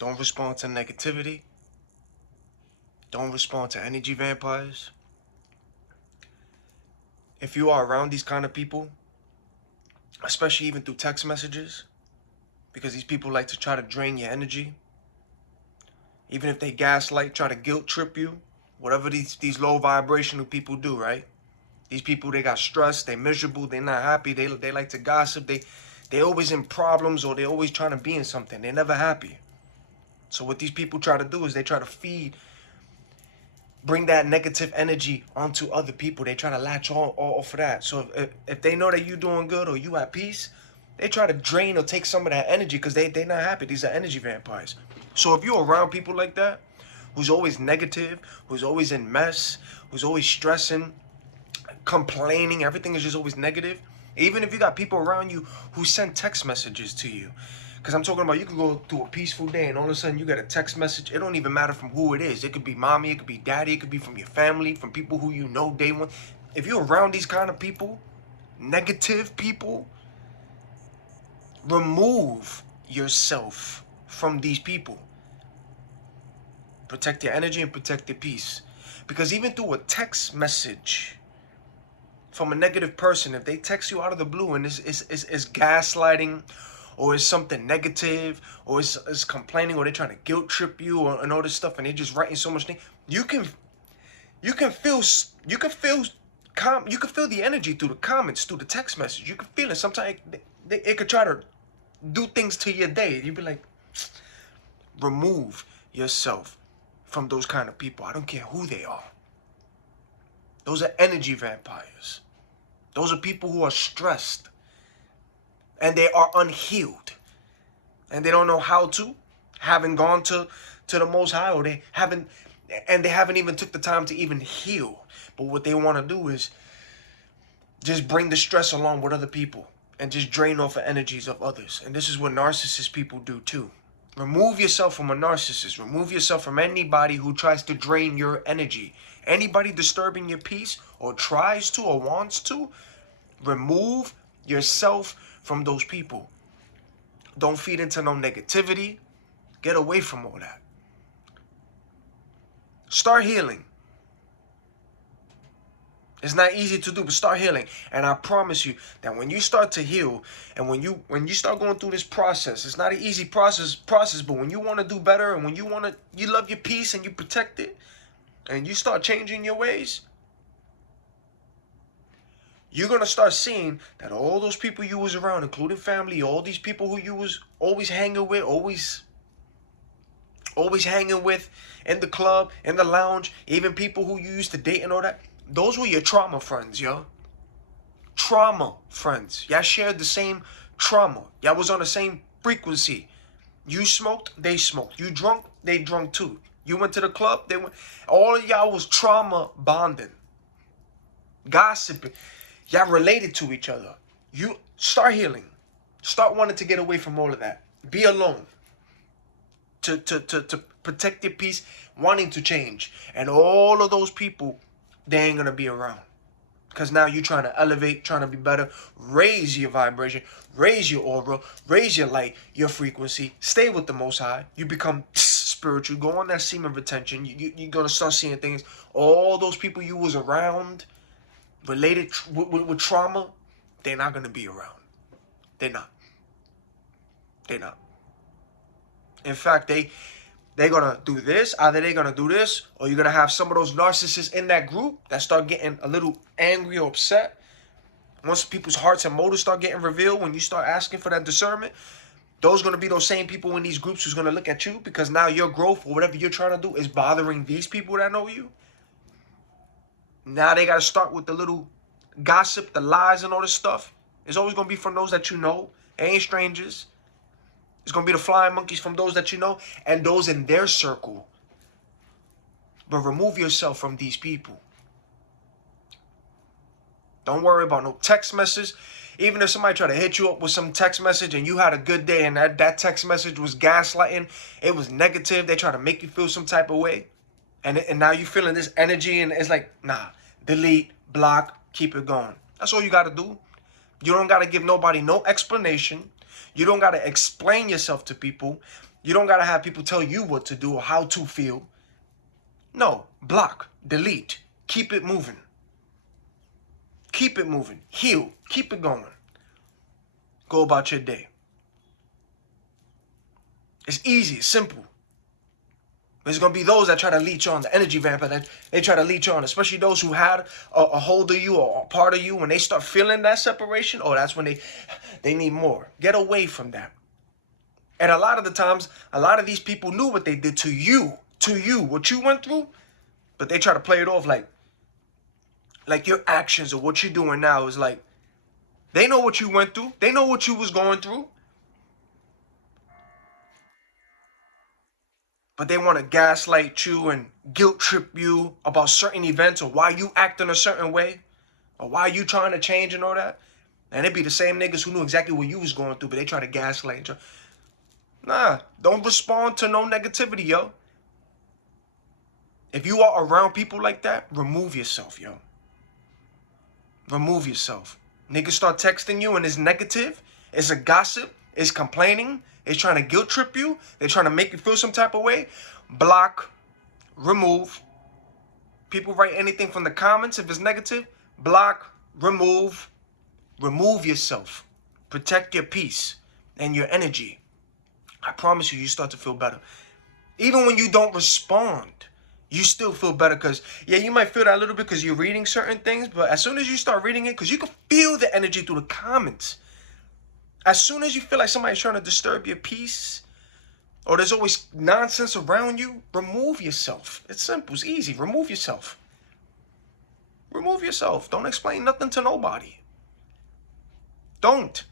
Don't respond to negativity. Don't respond to energy vampires. If you are around these kind of people, especially even through text messages, because these people like to try to drain your energy, even if they gaslight, try to guilt trip you, whatever these low vibrational people do, right? These people, they got stress, they miserable, they not happy, they like to gossip, they always in problems, or they always trying to be in something. They're never happy. So what these people try to do is they try to bring that negative energy onto other people. They try to latch on off of that. So if they know that you doing good or you at peace, they try to drain or take some of that energy because they not happy. These are energy vampires. So if you're around people like that, who's always negative, who's always in mess, who's always stressing, complaining, everything is just always negative. Even if you got people around you who send text messages to you, because I'm talking about, you could go through a peaceful day and all of a sudden you get a text message. It don't even matter from who it is. It could be mommy, it could be daddy, it could be from your family, from people who you know day one. If you're around these kind of people, negative people, remove yourself from these people. Protect your energy and protect your peace. Because even through a text message from a negative person, if they text you out of the blue and it's gaslighting, or it's something negative, or it's complaining, or they're trying to guilt trip you, and all this stuff, and they're just writing so much thing, you can feel the energy through the comments, through the text message. You can feel it. Sometimes it could try to do things to your day. You'd be like, remove yourself from those kind of people. I don't care who they are. Those are energy vampires. Those are people who are stressed. And they are unhealed. And they don't know how to. Haven't gone to the Most High. Or they haven't even took the time to even heal. But what they want to do is just bring the stress along with other people. And just drain off the energies of others. And this is what narcissist people do too. Remove yourself from a narcissist. Remove yourself from anybody who tries to drain your energy. Anybody disturbing your peace, or tries to, or wants to, remove yourself from those people. Don't feed into no negativity. Get away from all that. Start healing. It's not easy to do, but start healing. And I promise you that when you start to heal, and when you start going through this process, it's not an easy process, but when you want to do better, and when you love your peace and you protect it, and you start changing your ways, you're going to start seeing that all those people you was around, including family, all these people who you was always hanging with, always hanging with in the club, in the lounge, even people who you used to date and all that, those were your trauma friends, yo. Trauma friends. Y'all shared the same trauma. Y'all was on the same frequency. You smoked, they smoked. You drunk, they drunk too. You went to the club, they went. All of y'all was trauma bonding. Gossiping. Y'all related to each other. You start healing. Start wanting to get away from all of that. Be alone. To protect your peace, wanting to change. And all of those people, they ain't going to be around. Because now you're trying to elevate, trying to be better, raise your vibration, raise your aura, raise your light, your frequency, stay with the Most High. You become spiritual, go on that semen retention. You're going to start seeing things. All those people you was around, related with trauma, they're not going to be around. They're not. They're not. In fact, they're going to do this. Either they're going to do this, or you're going to have some of those narcissists in that group that start getting a little angry or upset. Once people's hearts and motives start getting revealed, when you start asking for that discernment, those are going to be those same people in these groups who's going to look at you, because now your growth or whatever you're trying to do is bothering these people that know you. Now they got to start with the little gossip, the lies and all this stuff. It's always going to be from those that you know. It ain't strangers. It's going to be the flying monkeys from those that you know and those in their circle. But remove yourself from these people. Don't worry about no text message. Even if somebody try to hit you up with some text message and you had a good day and that text message was gaslighting, it was negative, they try to make you feel some type of way, and now you feeling this energy, and it's like, nah, delete, block, keep it going. That's all you got to do. You don't got to give nobody no explanation. You don't got to explain yourself to people. You don't gotta have people tell you what to do or how to feel. No, block, delete, keep it moving. Keep it moving, heal, keep it going. Go about your day. It's easy, it's simple. There's going to be those that try to leech on, the energy vampire, that they try to leech on, especially those who had a hold of you or a part of you. When they start feeling that separation, oh, that's when they need more. Get away from that. And a lot of the times, a lot of these people knew what they did to you, what you went through, but they try to play it off like your actions or what you're doing now is like, they know what you went through. They know what you was going through. But they want to gaslight you and guilt trip you about certain events or why you act in a certain way or why you trying to change and all that. And it be the same niggas who knew exactly what you was going through, but they try to gaslight you. Nah, don't respond to no negativity, yo. If you are around people like that, remove yourself, yo. Remove yourself. Niggas start texting you and it's negative, it's a gossip, it's complaining, it's trying to guilt trip you, they're trying to make you feel some type of way. Block, remove. People write anything from the comments if it's negative. Block, remove. Remove yourself. Protect your peace and your energy. I promise you start to feel better. Even when you don't respond, you still feel better because, yeah, you might feel that a little bit because you're reading certain things, but as soon as you start reading it, because you can feel the energy through the comments. As soon as you feel like somebody's trying to disturb your peace or there's always nonsense around you, remove yourself. It's simple. It's easy. Remove yourself. Remove yourself. Don't explain nothing to nobody. Don't.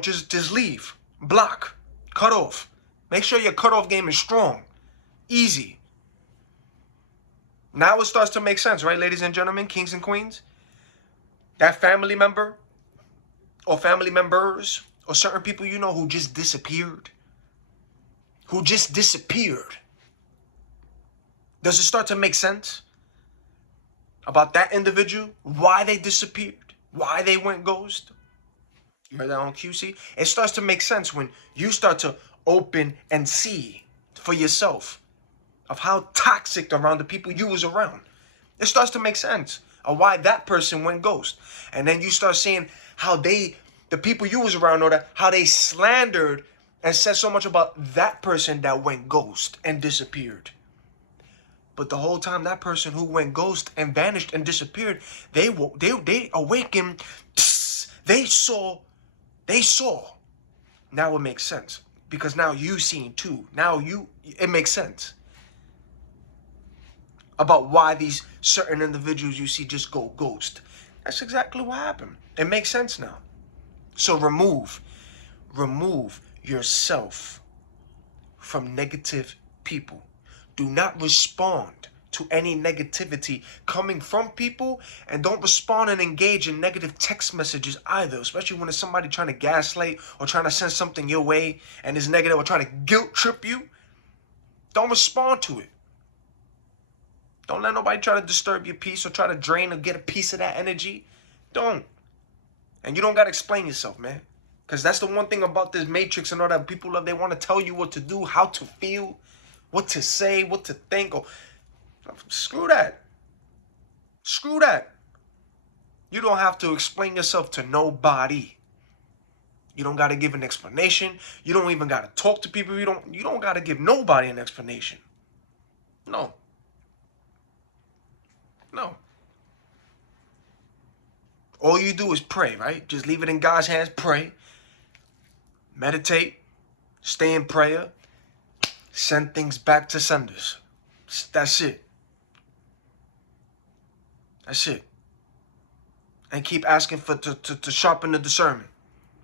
Just leave. Block. Cut off. Make sure your cutoff game is strong. Easy. Now it starts to make sense, right, ladies and gentlemen, kings and queens? That family member or family members or certain people you know who just disappeared. Does it start to make sense about that individual? Why they disappeared? Why they went ghost? You heard that on QC? It starts to make sense when you start to open and see for yourself of how toxic around the people you was around. It starts to make sense of why that person went ghost. And then you start seeing how the people you was around, how they slandered and said so much about that person that went ghost and disappeared. But the whole time that person who went ghost and vanished and disappeared, they awakened, they saw. Now it makes sense. Because now you seen too. It makes sense. About why these certain individuals you see just go ghost. That's exactly what happened. It makes sense now. So remove yourself from negative people. Do not respond to any negativity coming from people, and don't respond and engage in negative text messages either, especially when it's somebody trying to gaslight or trying to send something your way and is negative or trying to guilt trip you. Don't respond to it. Don't let nobody try to disturb your peace or try to drain or get a piece of that energy. Don't. And you don't got to explain yourself, man. Because that's the one thing about this matrix and all that. People love, they want to tell you what to do, how to feel, what to say, what to think. Or screw that. Screw that. You don't have to explain yourself to nobody. You don't got to give an explanation. You don't even got to talk to people. You don't got to give nobody an explanation. No. All you do is pray, right? Just leave it in God's hands. Pray. Meditate. Stay in prayer. Send things back to senders. That's it. That's it. And keep asking to sharpen the discernment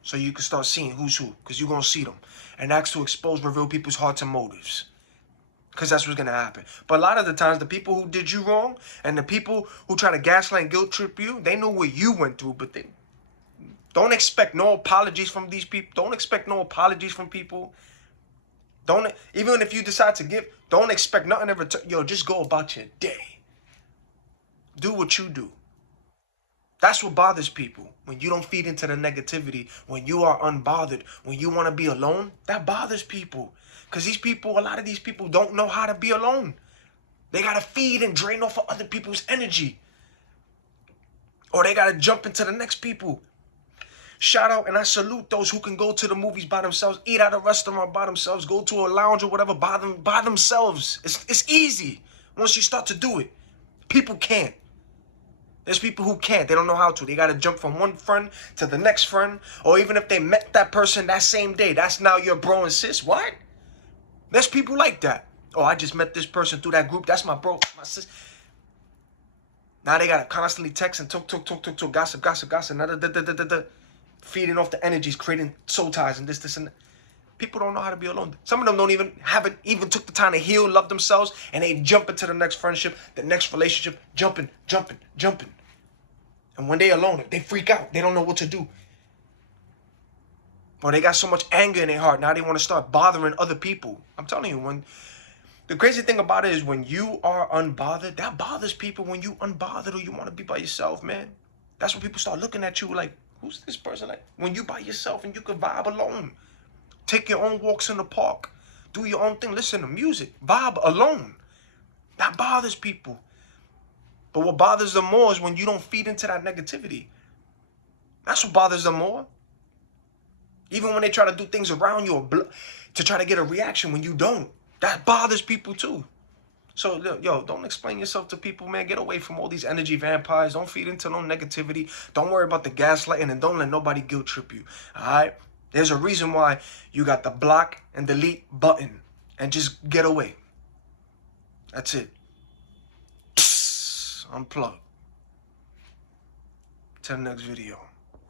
so you can start seeing who's who, because you're going to see them. And ask to expose, reveal people's hearts and motives. Because that's what's going to happen. But a lot of the times, the people who did you wrong and the people who try to gaslight and guilt trip you, they know what you went through, but they don't expect no apologies from these people. Don't expect no apologies from people. Even if you decide to give, don't expect nothing in return. Yo, just go about your day. Do what you do. That's what bothers people. When you don't feed into the negativity, when you are unbothered, when you want to be alone, that bothers people. Because these people, a lot of these people don't know how to be alone. They got to feed and drain off of other people's energy. Or they got to jump into the next people. Shout out and I salute those who can go to the movies by themselves, eat at a restaurant by themselves, go to a lounge or whatever by themselves. It's easy once you start to do it. People can't. There's people who can't. They don't know how to. They got to jump from one friend to the next friend. Or even if they met that person that same day, that's now your bro and sis. What? There's people like that. Oh, I just met this person through that group. That's my bro, my sis. Now they got to constantly text and talk, gossip. Feeding off the energies, creating soul ties and this and that. People don't know how to be alone. Some of them haven't even took the time to heal, love themselves, and they jump into the next friendship, the next relationship, jumping. And when they alone, they freak out. They don't know what to do. Or they got so much anger in their heart. Now they want to start bothering other people. I'm telling you, the crazy thing about it is when you are unbothered, that bothers people when you unbothered or you want to be by yourself, man. That's when people start looking at you like, who's this person? Like, when you by yourself and you can vibe alone. Take your own walks in the park. Do your own thing. Listen to music. Vibe alone. That bothers people. But what bothers them more is when you don't feed into that negativity. That's what bothers them more. Even when they try to do things around you or to try to get a reaction when you don't. That bothers people too. So, yo, don't explain yourself to people, man. Get away from all these energy vampires. Don't feed into no negativity. Don't worry about the gaslighting and don't let nobody guilt trip you. All right? There's a reason why you got the block and delete button. And just get away. That's it. Unplug. Till the next video.